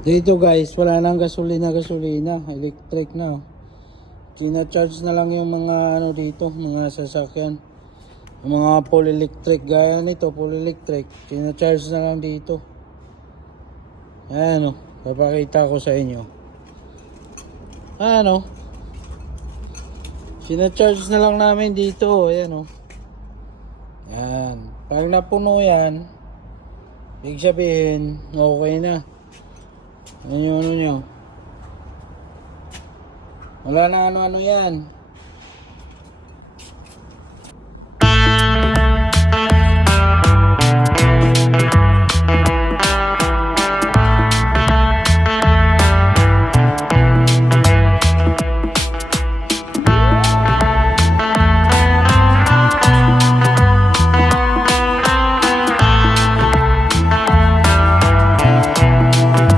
Dito guys, wala nang gasolina. Electric na. Kina-charge na lang yung mga ano dito, mga sasakyan. Yung mga full electric, gaya nito, full electric. Kina-charge na lang dito. Ayan o, papakita ko sa inyo. Ayan o. Kina-charge na lang namin dito. Ayan o. Ayan. Pag napuno yan, ibig sabihin, okay na. Ayan yung ano nyo. Wala na ano-ano yan.